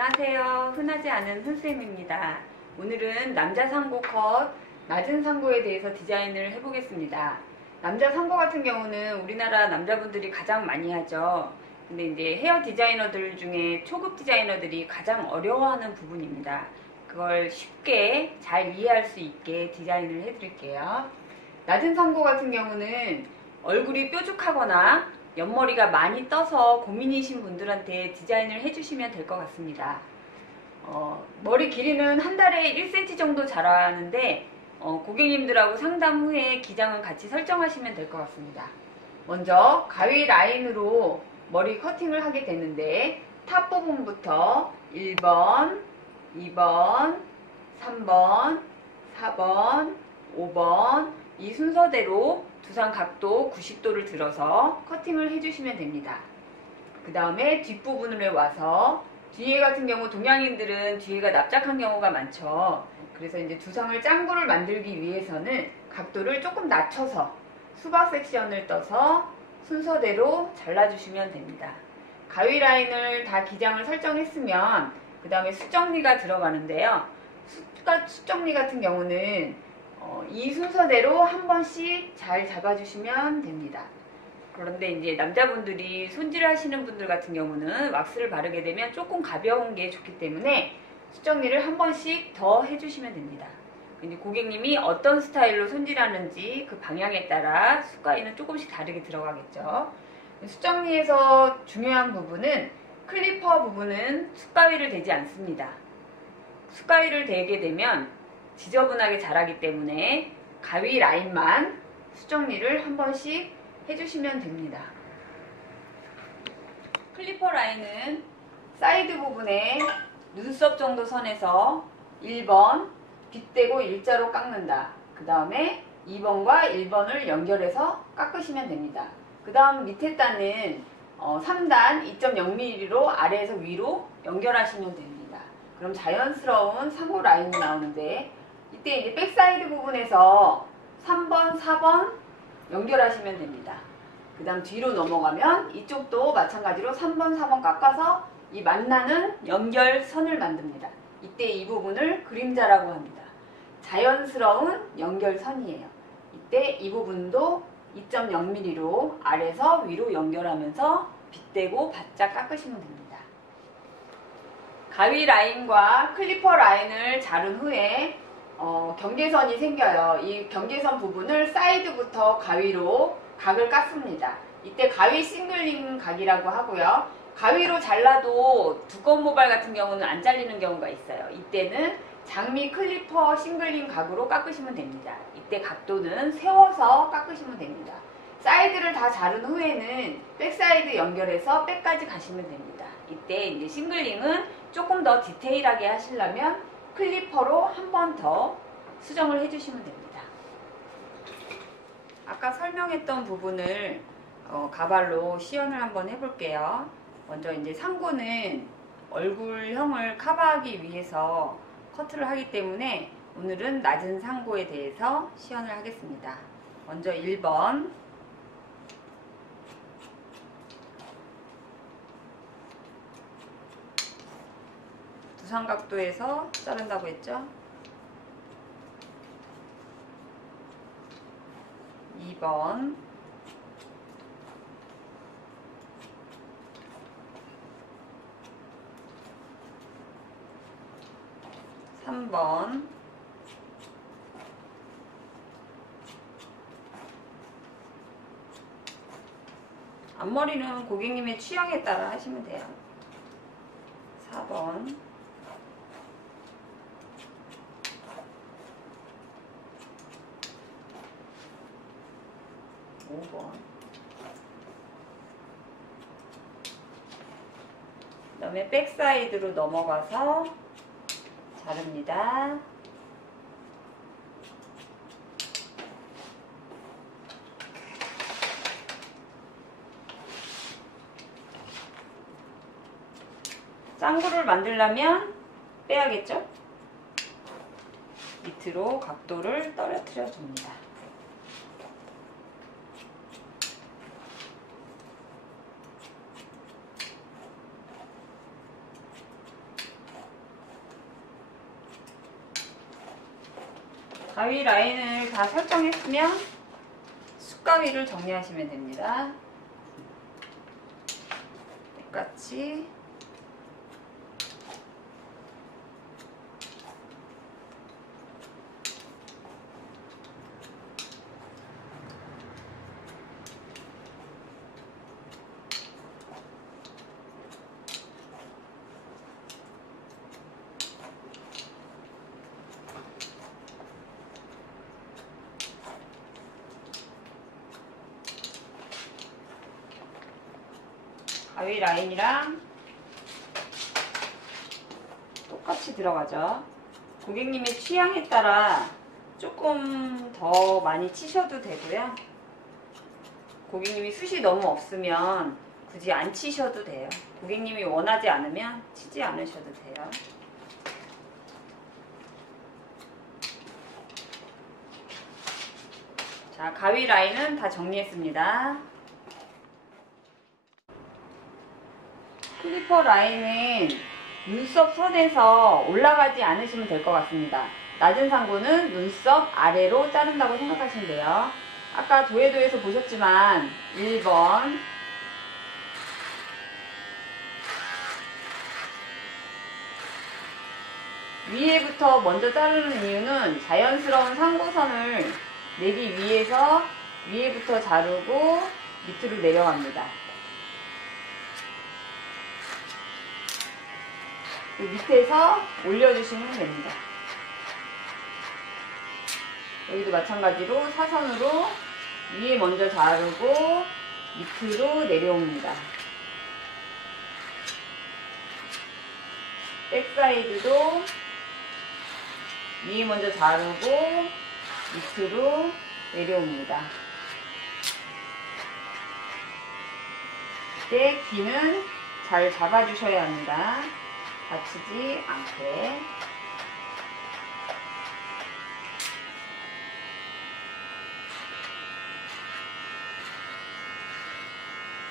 안녕하세요. 흔하지 않은 훈쌤입니다. 오늘은 남자 상고 컷, 낮은 상고에 대해서 디자인을 해보겠습니다. 남자 상고 같은 경우는 우리나라 남자분들이 가장 많이 하죠. 근데 이제 헤어 디자이너들 중에 초급 디자이너들이 가장 어려워하는 부분입니다. 그걸 쉽게 잘 이해할 수 있게 디자인을 해드릴게요. 낮은 상고 같은 경우는 얼굴이 뾰족하거나 옆머리가 많이 떠서 고민이신 분들한테 디자인을 해주시면 될 것 같습니다. 머리 길이는 한 달에 1cm 정도 자라는데 고객님들하고 상담 후에 기장은 같이 설정하시면 될 것 같습니다. 먼저 가위 라인으로 머리 커팅을 하게 되는데 탑 부분부터 1번, 2번, 3번, 4번, 5번 이 순서대로 두상 각도 90도를 들어서 커팅을 해주시면 됩니다. 그 다음에 뒷부분을 와서 뒤에 같은 경우 동양인들은 뒤에가 납작한 경우가 많죠. 그래서 이제 두상을 짱구를 만들기 위해서는 각도를 조금 낮춰서 수박 섹션을 떠서 순서대로 잘라주시면 됩니다. 가위 라인을 다 기장을 설정했으면 그 다음에 숱정리가 들어가는데요. 숱정리 같은 경우는 이 순서대로 한 번씩 잘 잡아주시면 됩니다. 그런데 이제 남자분들이 손질 하시는 분들 같은 경우는 왁스를 바르게 되면 조금 가벼운 게 좋기 때문에 숱정리를 한 번씩 더 해주시면 됩니다. 이제 고객님이 어떤 스타일로 손질하는지 그 방향에 따라 숱가위는 조금씩 다르게 들어가겠죠. 숱정리에서 중요한 부분은 클리퍼 부분은 숱가위를 대지 않습니다. 숱가위를 대게 되면 지저분하게 자라기 때문에 가위 라인만 숱정리를 한 번씩 해주시면 됩니다. 클리퍼 라인은 사이드 부분에 눈썹 정도 선에서 1번 빗대고 일자로 깎는다. 그 다음에 2번과 1번을 연결해서 깎으시면 됩니다. 그 다음 밑에 단은 3단 2.0mm로 아래에서 위로 연결하시면 됩니다. 그럼 자연스러운 상고 라인이 나오는데 이때 이제 백사이드 부분에서 3번, 4번 연결하시면 됩니다. 그 다음 뒤로 넘어가면 이쪽도 마찬가지로 3번, 4번 깎아서 이 만나는 연결선을 만듭니다. 이때 이 부분을 그림자라고 합니다. 자연스러운 연결선이에요. 이때 이 부분도 2.0mm로 아래에서 위로 연결하면서 빗대고 바짝 깎으시면 됩니다. 가위 라인과 클리퍼 라인을 자른 후에 경계선이 생겨요. 이 경계선 부분을 사이드부터 가위로 각을 깎습니다. 이때 가위 싱글링 각이라고 하고요. 가위로 잘라도 두꺼운 모발 같은 경우는 안 잘리는 경우가 있어요. 이때는 장미 클리퍼 싱글링 각으로 깎으시면 됩니다. 이때 각도는 세워서 깎으시면 됩니다. 사이드를 다 자른 후에는 백사이드 연결해서 백까지 가시면 됩니다. 이때 이제 싱글링은 조금 더 디테일하게 하시려면 클리퍼로 한 번 더 수정을 해주시면 됩니다. 아까 설명했던 부분을 가발로 시연을 한번 해볼게요. 먼저 이제 상고는 얼굴형을 커버하기 위해서 커트를 하기 때문에 오늘은 낮은 상고에 대해서 시연을 하겠습니다. 먼저 1번 두상각도에서 자른다고 했죠. 2번 3번 '앞머리는 고객님의 취향에 따라 하시면 돼요. 4번 5번 그 다음에 백사이드로 넘어가서 자릅니다. 짱구를 만들려면 빼야겠죠? 밑으로 각도를 떨어뜨려 줍니다. 가위 라인을 다 설정했으면 숯가위를 정리하시면 됩니다. 똑같이 가위 라인이랑 똑같이 들어가죠. 고객님의 취향에 따라 조금 더 많이 치셔도 되고요. 고객님이 숱이 너무 없으면 굳이 안 치셔도 돼요. 고객님이 원하지 않으면 치지 않으셔도 돼요. 자, 가위 라인은 다 정리했습니다. 클리퍼 라인은 눈썹 선에서 올라가지 않으시면 될 것 같습니다. 낮은 상고는 눈썹 아래로 자른다고 생각하시면 돼요. 아까 도예도에서 보셨지만 1번 위에부터 먼저 자르는 이유는 자연스러운 상고선을 내기 위해서 위에부터 자르고 밑으로 내려갑니다. 밑에서 올려주시면 됩니다. 여기도 마찬가지로 사선으로 위에 먼저 자르고 밑으로 내려옵니다. 백사이드도 위에 먼저 자르고 밑으로 내려옵니다. 이때 귀는 잘 잡아주셔야 합니다. 다치지 않게.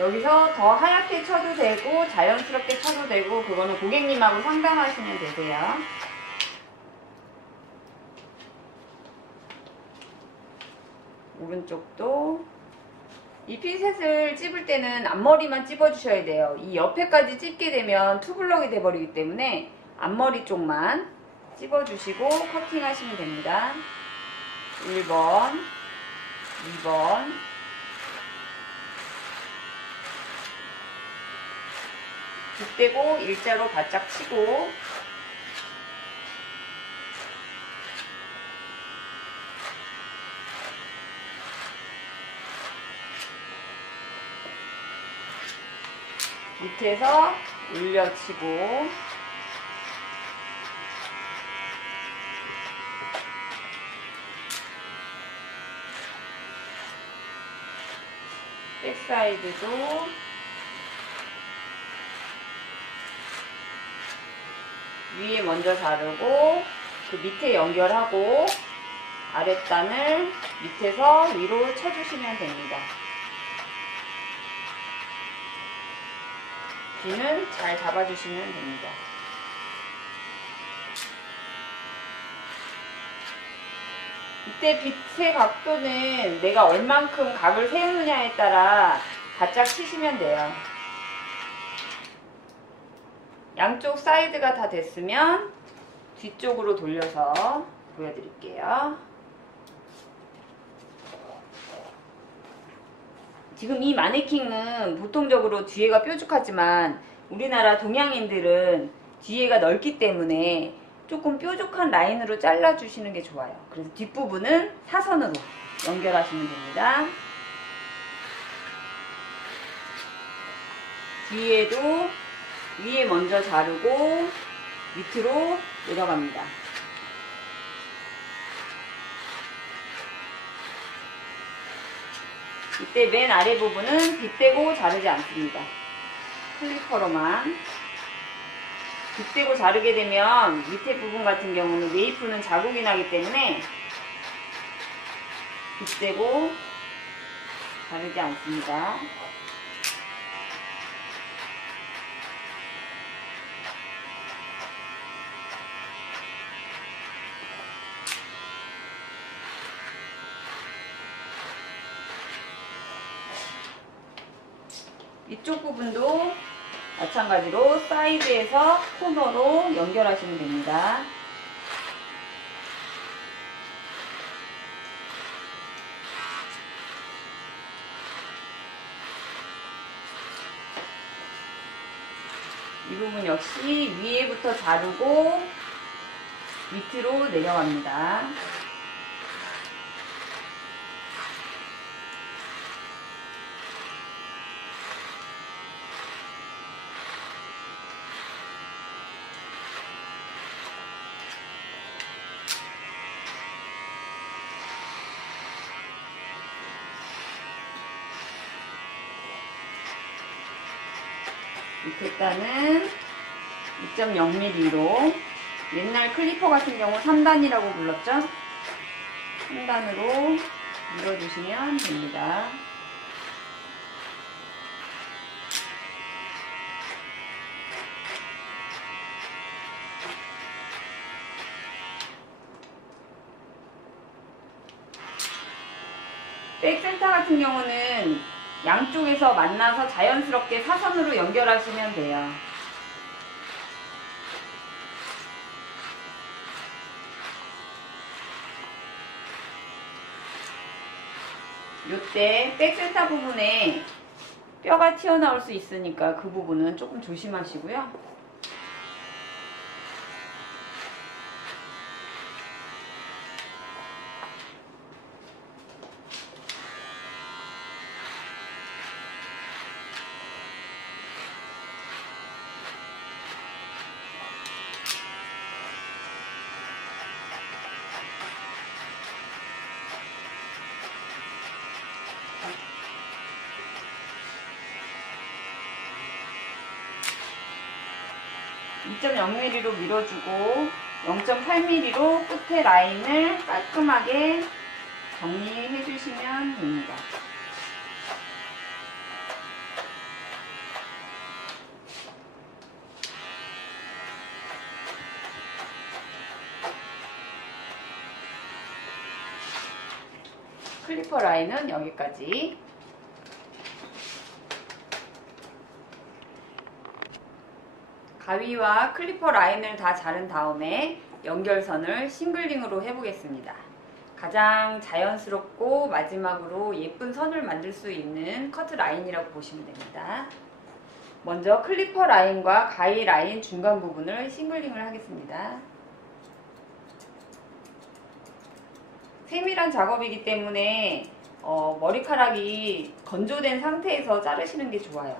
여기서 더 하얗게 쳐도 되고 자연스럽게 쳐도 되고 그거는 고객님하고 상담하시면 되세요. 오른쪽도 이 핀셋을 찝을 때는 앞머리만 찝어주셔야 돼요. 이 옆에까지 찝게 되면 투블럭이 돼버리기 때문에 앞머리 쪽만 찝어주시고 커팅하시면 됩니다. 1번, 2번, 빗대고 일자로 바짝 치고 밑에서 올려치고 백사이드도 위에 먼저 자르고 그 밑에 연결하고 아랫단을 밑에서 위로 쳐주시면 됩니다. 귀는 잘 잡아주시면 됩니다. 이때 빗의 각도는 내가 얼만큼 각을 세우느냐에 따라 바짝 치시면 돼요. 양쪽 사이드가 다 됐으면 뒤쪽으로 돌려서 보여드릴게요. 지금 이 마네킹은 보통적으로 뒤에가 뾰족하지만 우리나라 동양인들은 뒤에가 넓기 때문에 조금 뾰족한 라인으로 잘라주시는 게 좋아요. 그래서 뒷부분은 사선으로 연결하시면 됩니다. 뒤에도 위에 먼저 자르고 밑으로 내려갑니다. 이때 맨 아래 부분은 빗대고 자르지 않습니다. 클리퍼로만. 빗대고 자르게 되면 밑에 부분 같은 경우는 메이플은 자국이 나기 때문에 빗대고 자르지 않습니다. 이쪽 부분도 마찬가지로 사이드에서 코너로 연결하시면 됩니다. 이 부분 역시 위에부터 자르고 밑으로 내려갑니다. 밑에 단은 2.0mm로 옛날 클리퍼 같은 경우 3단이라고 불렀죠? 3단으로 밀어주시면 됩니다. 백센터 같은 경우는 양쪽에서 만나서 자연스럽게 사선으로 연결하시면 돼요. 요때 백센터 부분에 뼈가 튀어나올 수 있으니까 그 부분은 조금 조심하시고요. (2.0mm) 로 밀어주고 0.8mm로 끝에 라인을 깔끔하게 정리해 주시면 됩니다. 클리퍼 라인은 여기까지. 가위와 클리퍼 라인을 다 자른 다음에 연결선을 싱글링으로 해보겠습니다. 가장 자연스럽고 마지막으로 예쁜 선을 만들 수 있는 커트 라인이라고 보시면 됩니다. 먼저 클리퍼 라인과 가위 라인 중간 부분을 싱글링을 하겠습니다. 세밀한 작업이기 때문에 머리카락이 건조된 상태에서 자르시는 게 좋아요.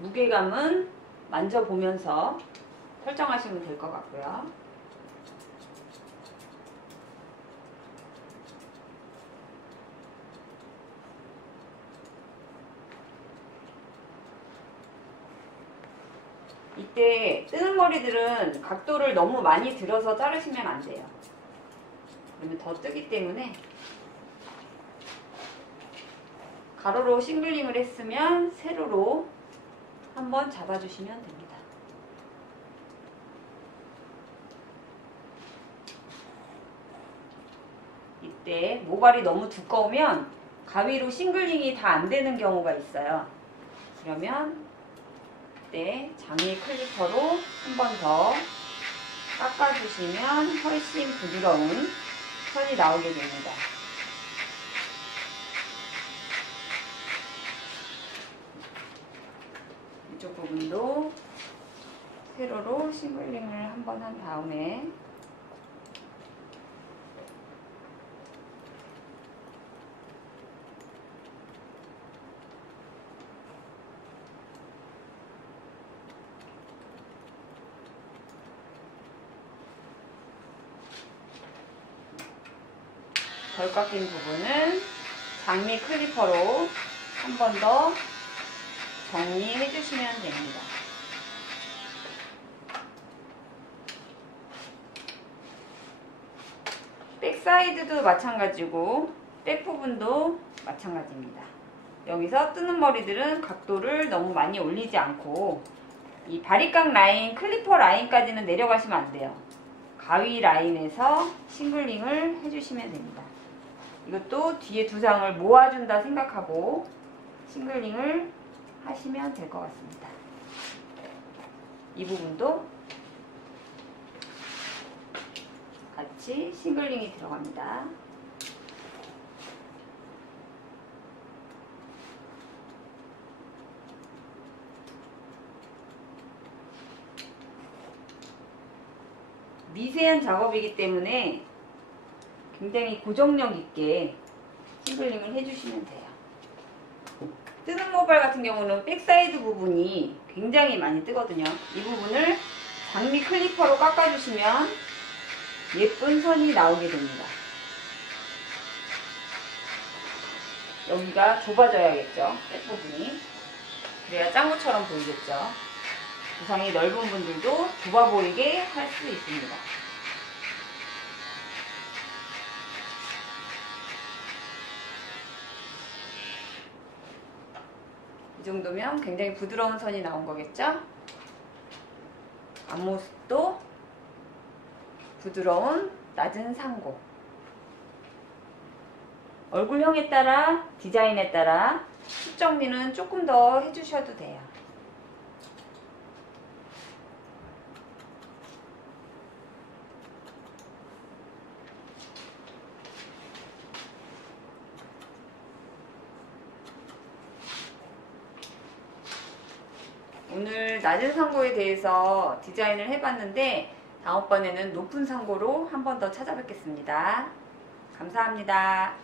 무게감은 만져보면서 설정하시면 될 것 같고요. 이때 뜨는 머리들은 각도를 너무 많이 들어서 자르시면 안 돼요. 그러면 더 뜨기 때문에 가로로 싱글링을 했으면 세로로 한번 잡아주시면 됩니다. 이때 모발이 너무 두꺼우면 가위로 싱글링이 다 안 되는 경우가 있어요. 그러면 이때 장미 클리퍼로 한 번 더 깎아주시면 훨씬 부드러운 선이 나오게 됩니다. 이쪽 부분도 세로로 싱글링을 한 번 한 다음에 덜 깎인 부분은 장미 클리퍼로 한 번 더 정리해 주시면 됩니다. 백 사이드도 마찬가지고 백 부분도 마찬가지입니다. 여기서 뜨는 머리들은 각도를 너무 많이 올리지 않고 이 바리깡 라인, 클리퍼 라인까지는 내려가시면 안 돼요. 가위 라인에서 싱글링을 해주시면 됩니다. 이것도 뒤에 두 상을 모아준다 생각하고 싱글링을 하시면 될 것 같습니다. 이 부분도 같이 싱글링이 들어갑니다. 미세한 작업이기 때문에 굉장히 고정력 있게 싱글링을 해주시면 돼요. 뜨는 모발 같은 경우는 백사이드 부분이 굉장히 많이 뜨거든요. 이 부분을 장미 클리퍼로 깎아주시면 예쁜 선이 나오게 됩니다. 여기가 좁아져야겠죠, 백 부분이. 그래야 짱구처럼 보이겠죠. 두상이 넓은 분들도 좁아 보이게 할 수 있습니다. 이 정도면 굉장히 부드러운 선이 나온 거겠죠? 앞모습도 부드러운 낮은 상고. 얼굴형에 따라, 디자인에 따라 숱 정리는 조금 더 해주셔도 돼요. 오늘 낮은 상고에 대해서 디자인을 해봤는데 다음번에는 높은 상고로 한 번 더 찾아뵙겠습니다. 감사합니다.